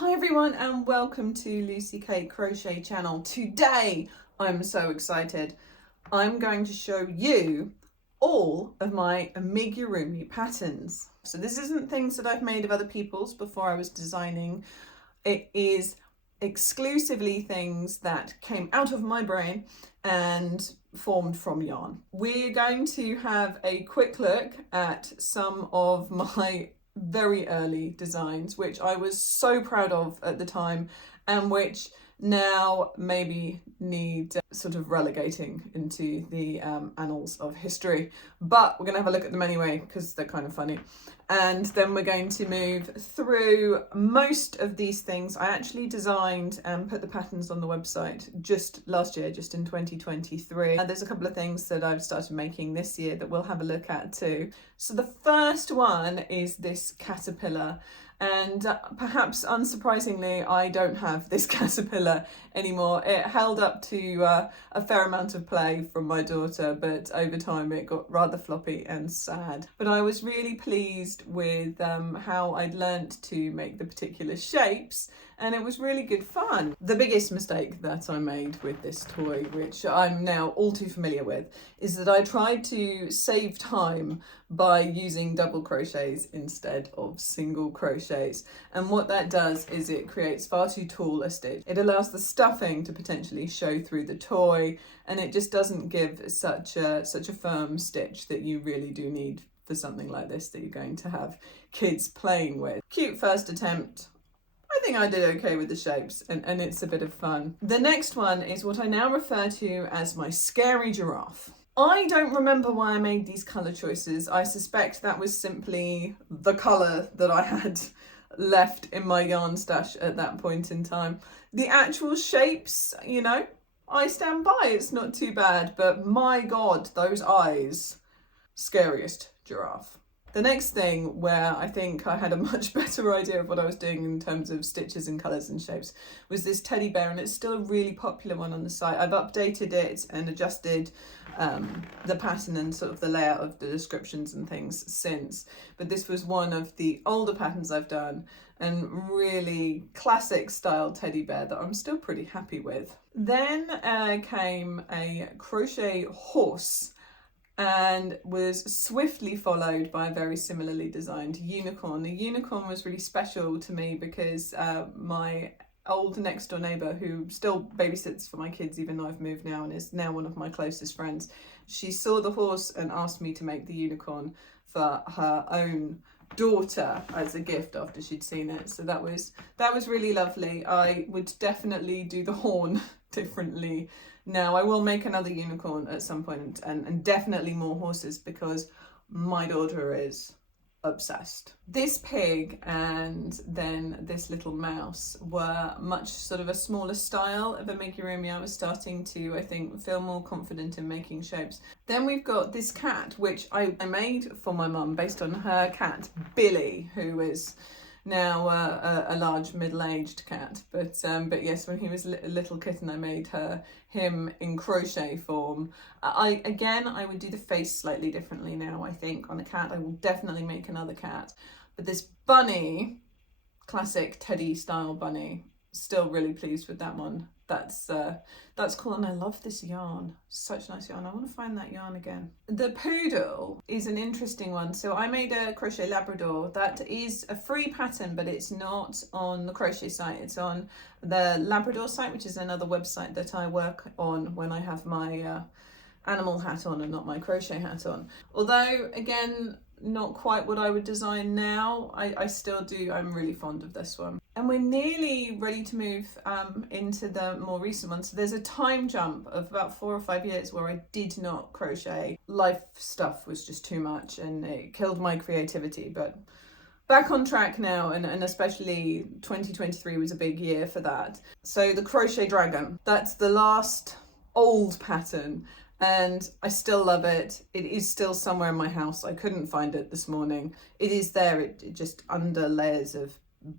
Hi everyone and welcome to Lucy Kate Crochet channel. Today I'm so excited. I'm going to show you all of my Amigurumi patterns. So this isn't things that I've made of other people's before I was designing. It is exclusively things that came out of my brain and formed from yarn. We're going to have a quick look at some of my very early designs, which I was so proud of at the time and which now maybe need sort of relegating into the annals of history, but we're going to have a look at them anyway because they're kind of funny. And then we're going to move through most of these things. I actually designed and put the patterns on the website just last year, just in 2023. And there's a couple of things that I've started making this year that we'll have a look at too. So the first one is this caterpillar. And perhaps unsurprisingly, I don't have this caterpillar anymore. It held up to a fair amount of play from my daughter, but over time it got rather floppy and sad. But I was really pleased with how I'd learnt to make the particular shapes, and it was really good fun. The biggest mistake that I made with this toy, which I'm now all too familiar with, is that I tried to save time by using double crochets instead of single crochets. And what that does is it creates far too tall a stitch. It allows the stuffing to potentially show through the toy, and it just doesn't give such a firm stitch that you really do need for something like this that you're going to have kids playing with. Cute first attempt. I think I did okay with the shapes, and it's a bit of fun. The next one is what I now refer to as my scary giraffe. I don't remember why I made these colour choices. I suspect that was simply the colour that I had left in my yarn stash at that point in time. The actual shapes, you know, I stand by, it's not too bad, but my God, those eyes, scariest giraffe. The next thing where I think I had a much better idea of what I was doing in terms of stitches and colours and shapes was this teddy bear, and it's still a really popular one on the site. I've updated it and adjusted the pattern and sort of the layout of the descriptions and things since, but this was one of the older patterns I've done and really classic style teddy bear that I'm still pretty happy with. Then came a crochet horse, and was swiftly followed by a very similarly designed unicorn. The unicorn was really special to me because my old next door neighbour, who still babysits for my kids even though I've moved now and is now one of my closest friends, she saw the horse and asked me to make the unicorn for her own daughter as a gift after she'd seen it. So that was really lovely. I would definitely do the horn differently now. I will make another unicorn at some point, and definitely more horses because my daughter is obsessed. This pig and then this little mouse were much sort of a smaller style of amigurumi. I was starting to, I think, feel more confident in making shapes. Then we've got this cat, which I made for my mum based on her cat, Billy, who is now a large middle-aged cat, but yes, when he was a little kitten I made him in crochet form. I would do the face slightly differently now. I think on a cat I will definitely make another cat, but this bunny, classic teddy style bunny, still really pleased with that one. That's cool, and I love this yarn. Such nice yarn. I want to find that yarn again. The poodle is an interesting one. So I made a crochet Labrador. That is a free pattern, but it's not on the crochet site. It's on the Labrador site, which is another website that I work on when I have my animal hat on and not my crochet hat on. Although, again, not quite what I would design now. I still do. I'm really fond of this one. And we're nearly ready to move into the more recent ones. So there's a time jump of about 4 or 5 years where I did not crochet. Life stuff was just too much and it killed my creativity, but back on track now, and especially 2023 was a big year for that. So the crochet dragon, that's the last old pattern, and I still love it. It is still somewhere in my house. I couldn't find it this morning. It is there, it just under layers of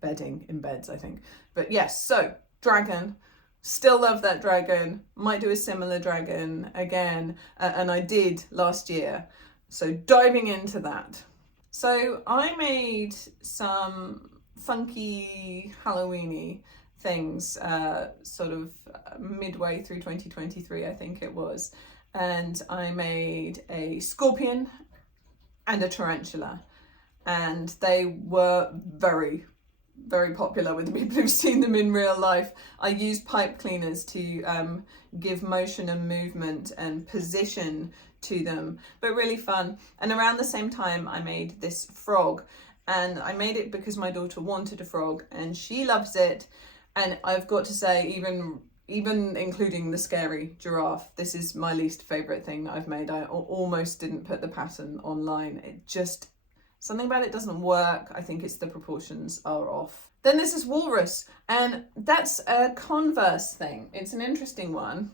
bedding in beds, I think. But yes, so dragon, still love that dragon. Might do a similar dragon again, and I did last year. So diving into that. So I made some funky Halloweeny things, sort of midway through 2023, I think it was. And I made a scorpion and a tarantula, and they were very, very popular with the people who've seen them in real life. I used pipe cleaners to give motion and movement and position to them, but really fun. And around the same time I made this frog, and I made it because my daughter wanted a frog and she loves it. And I've got to say, even including the scary giraffe, this is my least favourite thing that I've made. I almost didn't put the pattern online. It just, something about it doesn't work. I think it's the proportions are off. Then there's this walrus, and that's a Converse thing. It's an interesting one.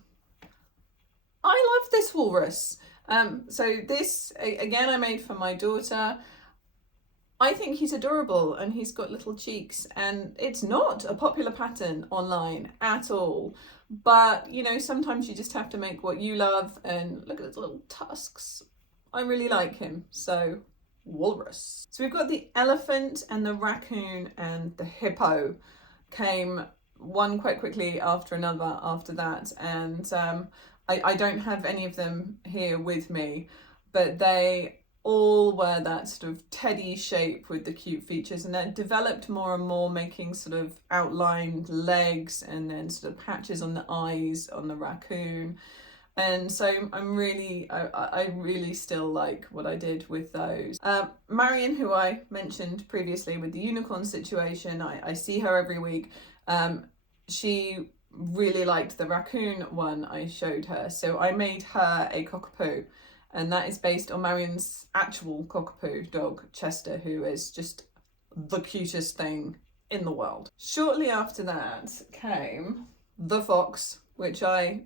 I love this walrus. So this, again, I made for my daughter. I think he's adorable and he's got little cheeks, and it's not a popular pattern online at all. But, you know, sometimes you just have to make what you love, and look at his little tusks. I really like him. So, walrus. So we've got the elephant and the raccoon and the hippo came one quite quickly after another after that. And I don't have any of them here with me, but they all were that sort of teddy shape with the cute features, and then developed more and more, making sort of outlined legs and then sort of patches on the eyes on the raccoon. And so I'm really, I really still like what I did with those. Marion, who I mentioned previously with the unicorn situation, I see her every week. She really liked the raccoon one I showed her, so I made her a cockapoo. And that is based on Marion's actual cockapoo dog, Chester, who is just the cutest thing in the world. Shortly after that came the fox, which I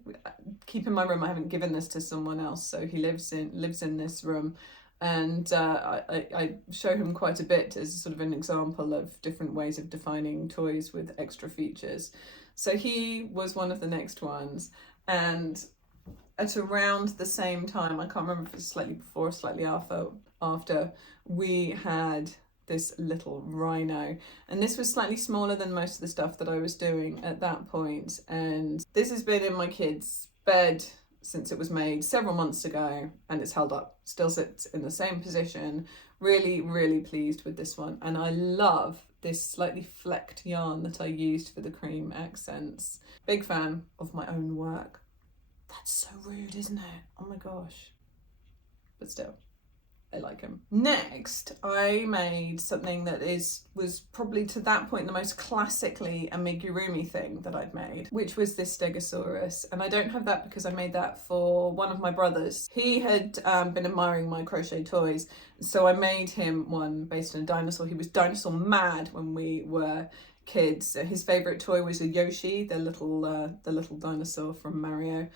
keep in my room. I haven't given this to someone else, so he lives in this room. And I show him quite a bit as sort of an example of different ways of defining toys with extra features. So he was one of the next ones. And at around the same time, I can't remember if it's slightly before or slightly after, we had this little rhino. And this was slightly smaller than most of the stuff that I was doing at that point. And this has been in my kid's bed since it was made several months ago, and it's held up, still sits in the same position. Really, really pleased with this one. And I love this slightly flecked yarn that I used for the cream accents. Big fan of my own work. That's so rude, isn't it? Oh my gosh. But still, I like him. Next, I made something that was probably to that point the most classically amigurumi thing that I'd made, which was this Stegosaurus. And I don't have that because I made that for one of my brothers. He had been admiring my crochet toys, so I made him one based on a dinosaur. He was dinosaur mad when we were kids. His favourite toy was a Yoshi, the little dinosaur from Mario.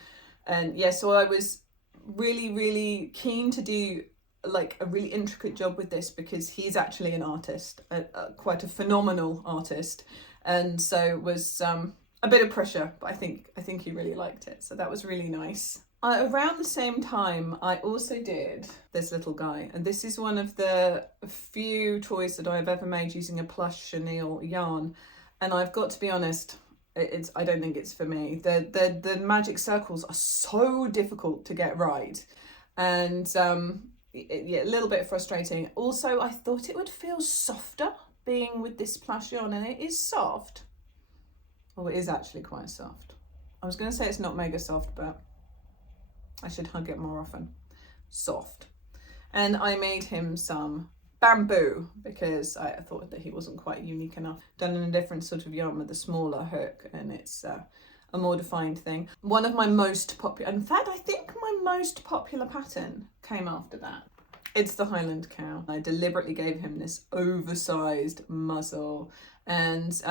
And yeah, so I was really, really keen to do like a really intricate job with this, because he's actually an artist, quite a phenomenal artist. And so it was a bit of pressure, but I think he really liked it. So that was really nice. Around the same time, I also did this little guy. And this is one of the few toys that I've ever made using a plush chenille yarn. And I've got to be honest, I don't think it's for me. The magic circles are so difficult to get right, and yeah, a little bit frustrating. Also, I thought it would feel softer being with this plush yarn, and it is soft. Oh, it is actually quite soft. I was going to say it's not mega soft, but I should hug it more often. Soft. And I made him some bamboo because I thought that he wasn't quite unique enough. Done in a different sort of yarn with a smaller hook, and it's a more defined thing. One of my most popular, in fact I think my most popular pattern came after that. It's the Highland cow. I deliberately gave him this oversized muzzle, and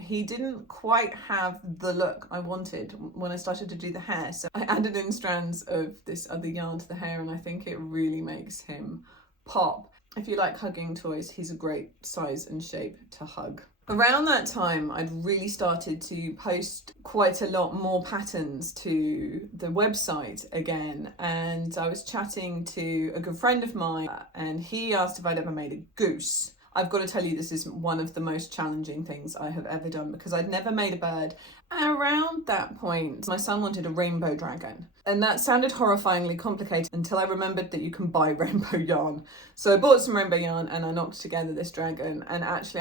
he didn't quite have the look I wanted when I started to do the hair, so I added in strands of this other yarn to the hair, and I think it really makes him pop. If you like hugging toys, he's a great size and shape to hug. Around that time, I'd really started to post quite a lot more patterns to the website again, and I was chatting to a good friend of mine, and he asked if I'd ever made a goose. I've got to tell you, this is one of the most challenging things I have ever done because I'd never made a bird. And around that point, my son wanted a rainbow dragon. And that sounded horrifyingly complicated until I remembered that you can buy rainbow yarn. So I bought some rainbow yarn and I knocked together this dragon. And actually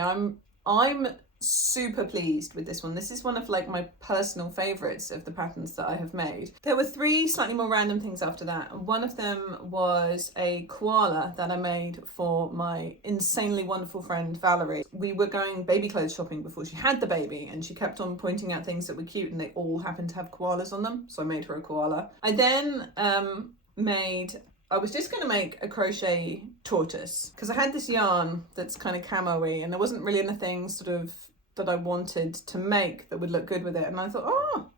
I'm super pleased with this one. This is one of like my personal favorites of the patterns that I have made. There were 3 slightly more random things after that. One of them was a koala that I made for my insanely wonderful friend Valerie. We were going baby clothes shopping before she had the baby, and she kept on pointing out things that were cute and they all happened to have koalas on them, so I made her a koala. I then I was just going to make a crochet tortoise because I had this yarn that's kind of camo-y and there wasn't really anything sort of that I wanted to make that would look good with it. And I thought, oh,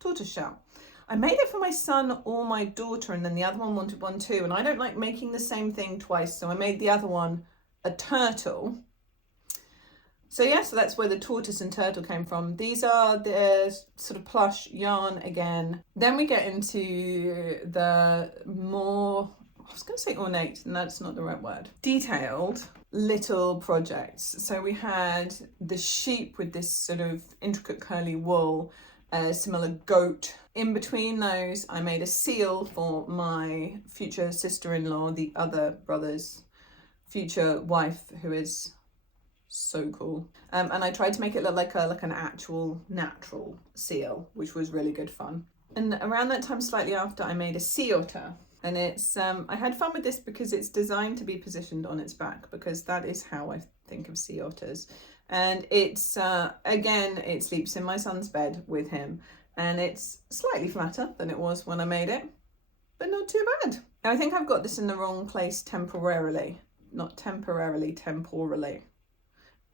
tortoise shell. I made it for my son or my daughter, and then the other one wanted one too. And I don't like making the same thing twice. So I made the other one a turtle. So yeah, so that's where the tortoise and turtle came from. These are the sort of plush yarn again. Then we get into the more, I was going to say ornate, and that's not the right word, detailed little projects. So we had the sheep with this sort of intricate curly wool, similar goat. In between those, I made a seal for my future sister-in-law, the other brother's future wife, who is so cool. And I tried to make it look like an actual natural seal, which was really good fun. And around that time, slightly after, I made a sea otter. And it's I had fun with this because it's designed to be positioned on its back, because that is how I think of sea otters. And it's again, it sleeps in my son's bed with him, and it's slightly flatter than it was when I made it, but not too bad. I think I've got this in the wrong place temporarily, not temporarily, temporally,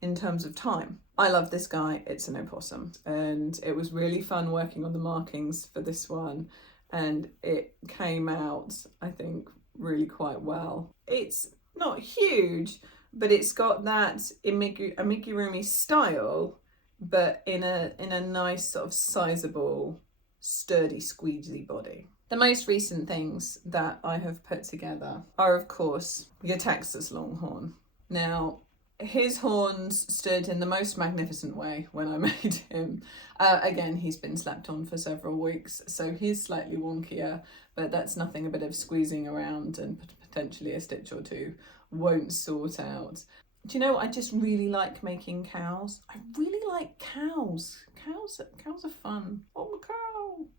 in terms of time. I love this guy, it's an opossum, and it was really fun working on the markings for this one. And it came out, I think, really quite well. It's not huge, but it's got that amigurumi style, but in a nice sort of sizable, sturdy, squeezy body. The most recent things that I have put together are, of course, your Texas Longhorn. Now, his horns stood in the most magnificent way when I made him. Again, he's been slept on for several weeks, so he's slightly wonkier, but that's nothing a bit of squeezing around and potentially a stitch or two won't sort out. Do you know, I just really like making cows. I really like cows. Cows are fun. Oh, a cow.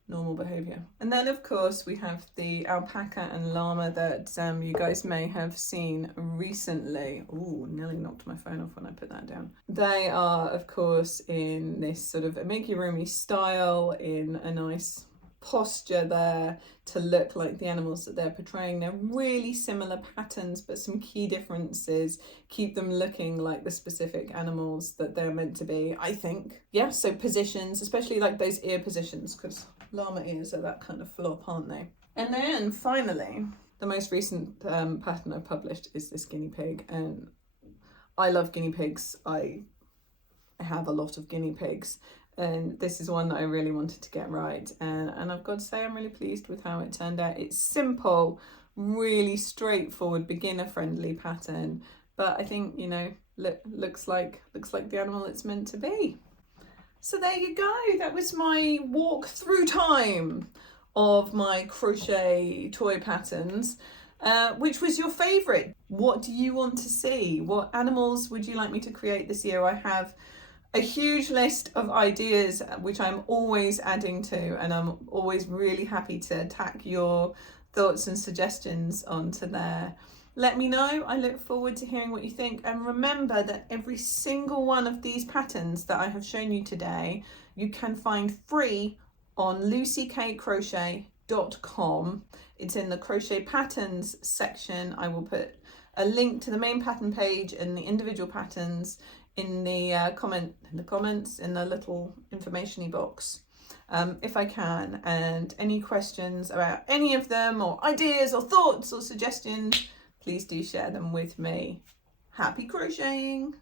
Normal behaviour. And then, of course, we have the alpaca and llama that you guys may have seen recently. Ooh, nearly knocked my phone off when I put that down. They are, of course, in this sort of amigurumi style, in a nice posture there to look like the animals that they're portraying. They're really similar patterns, but some key differences keep them looking like the specific animals that they're meant to be, I think. Yeah, so positions, especially like those ear positions, because llama ears are that kind of flop, aren't they? And then finally, the most recent pattern I've published is this guinea pig, and I love guinea pigs. I have a lot of guinea pigs, and this is one that I really wanted to get right, and I've got to say I'm really pleased with how it turned out. It's simple, really straightforward, beginner friendly pattern, but I think, you know, looks like the animal it's meant to be. So there you go, that was my walk through time of my crochet toy patterns. Which was your favourite? What do you want to see? What animals would you like me to create this year? I have a huge list of ideas which I'm always adding to, and I'm always really happy to tack your thoughts and suggestions onto there. Let me know. I look forward to hearing what you think, and remember that every single one of these patterns that I have shown you today you can find free on lucycrochet.com. It's in the crochet patterns section. I will put a link to the main pattern page and the individual patterns in the comments in the little information-y box, if I can. And any questions about any of them, or ideas or thoughts or suggestions, please do share them with me. Happy crocheting!